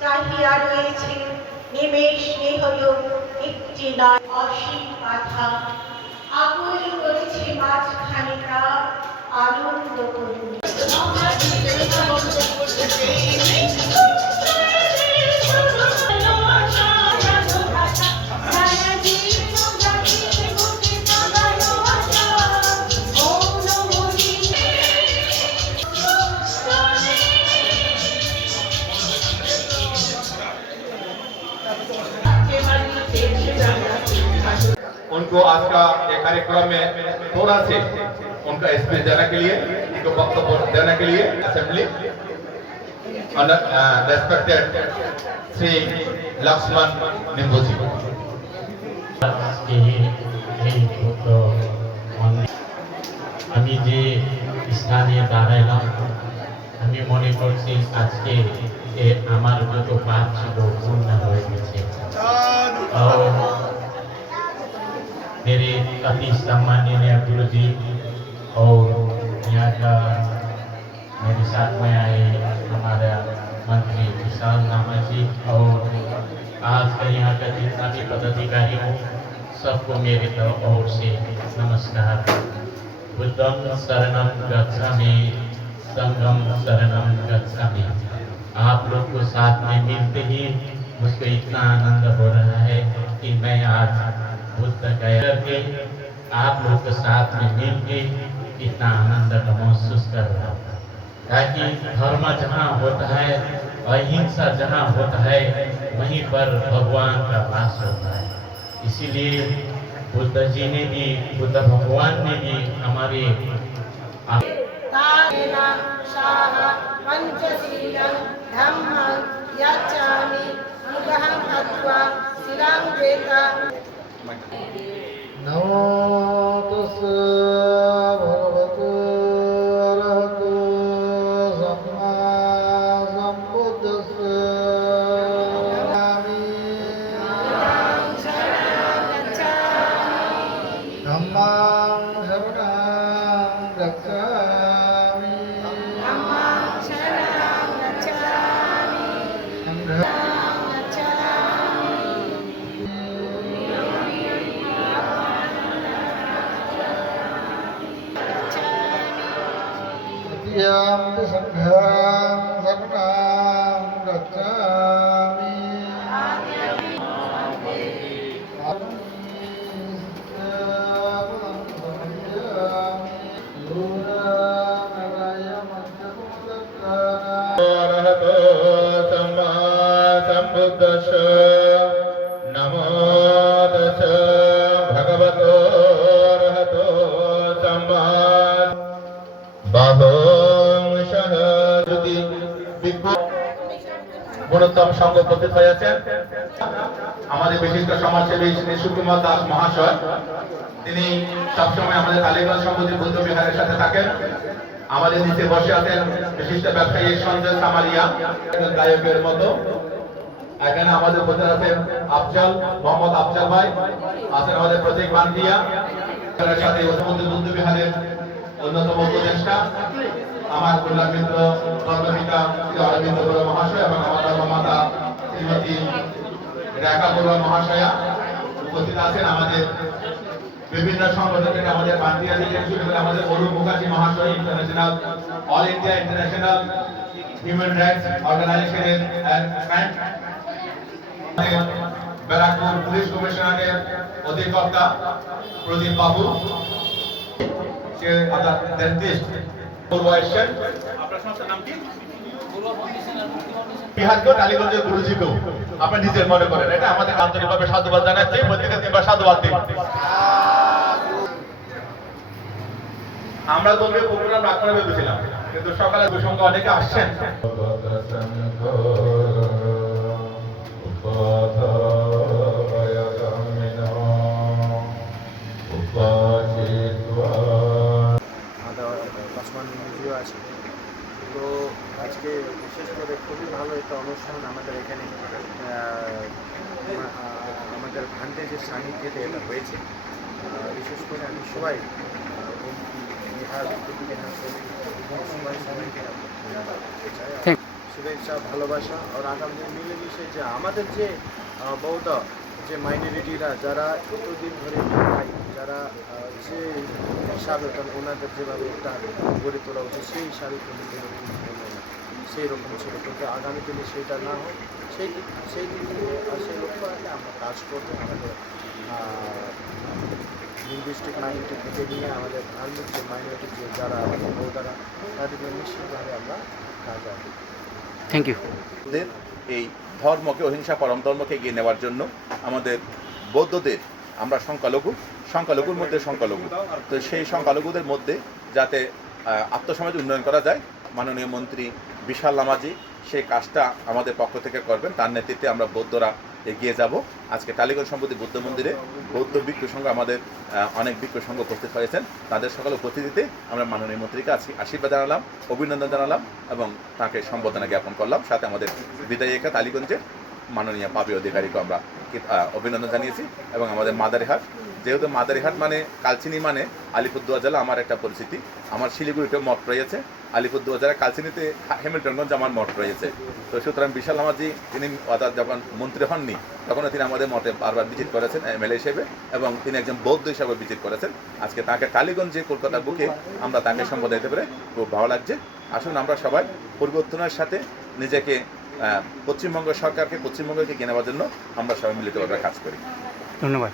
চাহিয়া রয়েছে নিমেষ নেহল একটি নয় অসীম মাথা আকুল করেছে মাঝখানে প্রাণ আনন্দ করুন। उनको आज का ये कार्यक्रम में थोड़ा से उनका स्पीच देने के लिए, उनको वक्तव्य देने के लिए असेंबली रेस्पेक्टेड श्री लक्ष्मण निम्बू जी। আমি যে স্থানে দাঁড়াইলাম আমি মনে করছি আজকে আমার যত পাপ ছিল পূর্ণ হয়ে গেছে। मेरे अति सम्माननीय गुरु जी और यहाँ का मेरे साथ में आए हमारा मंत्री विशाल नामा जी और आज का यहाँ का जितना भी पदाधिकारी हो सबको मेरे ओर से नमस्कार। बुद्धं शरणं गच्छामि संघं शरणं गच्छामि। आप लोग को साथ में मिलते ही मुझको इतना आनंद हो रहा है कि मैं आज बुद्ध गया के आप लोग के साथ में मिल के इतना आनंद का महसूस कर रहा था। ताकि धर्म जहाँ होता है अहिंसा जहाँ होता है वहीं पर भगवान का वास होता है। इसीलिए बुद्ध जी ने भी बुद्ध भगवान ने भी हमारे नमो तस्से भगवते अरहतो सम्मा सम्बुद्धस्से धम्मां शरणं गच्छामि यं संघं शरणं गच्छामि अरहतो सम्मा सम्बुद्धस्स नमो तस्स भगवतो अरहतो सम्मा बाहो পুরোত্তম সংঘ উপস্থিত হয়েছেন। আমাদের বিশিষ্ট সমাজসেবী শ্রী সুকুমার দাস মহাশয়, তিনি সবসময় আমাদের টালিগঞ্জ সম্পত্তি বৌদ্ধ বিহারের সাথে থাকেন। আমাদের নিচে বসে আছেন বিশিষ্ট ব্যবসায়ী সঞ্জয় সামারিয়া, গায়কের মতো। এখানে আমাদের উপস্থিত আছেন আফজাল, মোহাম্মদ আফজাল ভাই, আছেন আমাদের প্রতীক বান্দিয়া, তার সাথে বৌদ্ধ বিহারের অন্যতম উপদেষ্টা আমার কল্যাণ মিত্র ধর্মপিতা শ্রী অরবিন্দ বড়ুয়া মহাশয় এবং আমার ধর্মমাতা শ্রীমতী রেখা বড়ুয়া মহাশয়া উপস্থিত আছেন। আমাদের বিভিন্ন সংগঠন থেকে আমাদের বান্দিয়া থেকে শুরু করে আমাদের অরুণ মুখার্জি মহাশয়, international all India international human rights অর্গানাইজেশনের ব্যারাকপুর পুলিশ কমিশনারের অধিকর্তা প্রদীপ বাবু, সে ডেন্টিস্ট বড়ুয়া এসছেন। আপনার সংস্থার নাম কি? বিহারকেও টালিগঞ্জের গুরুজিকেও আপনি নিজের মনে করেন, এটা আমাদের আন্তরিকভাবে সাধুবাদ জানাচ্ছি। প্রত্যেকে তিনবার সাধুবাদ দিন। আমরা বলবে প্রোগ্রাম রাখতে ভেবেছিলাম, কিন্তু সকালে প্রসঙ্গ অনেকে আসছেন। আছে। তো আজকে বিশেষ করে খুবই ভালো একটা অনুষ্ঠান আমাদের এখানে আমাদের ভান্টেজের সান্নিধ্যে এটা হয়েছে। বিশেষ করে আমি সবাই বিহার সবাইকে চাই শুভেচ্ছা, ভালোবাসা আর আগামী মিলেমিশে যে আমাদের যে বৌদ্ধ যে মাইনরিটিরা যারা এতদিন ধরে যারা যে হিসাবে ওনাদের যেভাবে একটা গড়ে তোলা উচিত সেই হিসাবে সেই রকম ছিল, কিন্তু আগামী দিনে সেটা না হোক সেই দিক থেকে সেই লক্ষ্য রাখলে আমরা কাজ করবো। আমাদের লিঙ্গুইস্টিক মাইনরিটি থেকে নিয়ে আমাদের ধার্মিক যে মাইনরিটি যে যারা আমাদের বৌদ্ধারা তাদের নিশ্চিতভাবে আমরা কাজ করবো। Thank you. এই ধর্মকে, অহিংসা পরম ধর্মকে এগিয়ে নেওয়ার জন্য আমাদের বৌদ্ধদের, আমরা সংখ্যালঘুর মধ্যে সংখ্যালঘু, তো সেই সংখ্যালঘুদের মধ্যে যাতে আত্মসমাজ উন্নয়ন করা যায়, মাননীয় মন্ত্রী বিশাল নামাজি সেই কাজটা আমাদের পক্ষ থেকে করবেন। তার নেতৃত্বে আমরা বৌদ্ধরা এগিয়ে যাব। আজকে টালিগঞ্জ সম্পত্তি বৌদ্ধ মন্দিরে বৌদ্ধ ভিক্ষু সংঘ, আমাদের অনেক ভিক্ষু সংঘ উপস্থিত হয়েছেন। তাদের সকল উপস্থিতিতে আমরা মাননীয় মন্ত্রীকে আশীর্বাদ জানালাম, অভিনন্দন জানালাম এবং তাকে সম্বর্ধনা জ্ঞাপন করলাম। সাথে আমাদের বিধায়িকা টালিগঞ্জের মাননীয় পাপি অধিকারীকে আমরা অভিনন্দন জানিয়েছি। এবং আমাদের মাদারিহাট, যেহেতু মাদারিহাট মানে কালচিনি মানে আলিপুরদুয়ার জেলা, আমার একটা পরিচিতি। আমার শিলিগুড়িতেও মঠ রয়েছে, আলিপুরদুয়ার জেলা কালচিনিতে হ্যামিল্টনগঞ্জ আমার মঠ রয়েছে। তো সুতরাং বিশাল নামাজি তিনি যখন মন্ত্রী হননি তখনও তিনি আমাদের মঠে বারবার ভিজিট করেছেন এমএলএ হিসেবে, এবং তিনি একজন বৌদ্ধ হিসাবে ভিজিট করেছেন। আজকে তাকে টালিগঞ্জে কলকাতার বুকে আমরা তাকে সম্বোধন দিতে পেরে খুব ভালো লাগছে। আসুন আমরা সবাই পরিবর্তনের সাথে নিজেকে পশ্চিমবঙ্গ সরকারকে পশ্চিমবঙ্গকে এগিয়ে নেওয়ার জন্য আমরা সবাই মিলিতভাবে কাজ করি। ধন্যবাদ।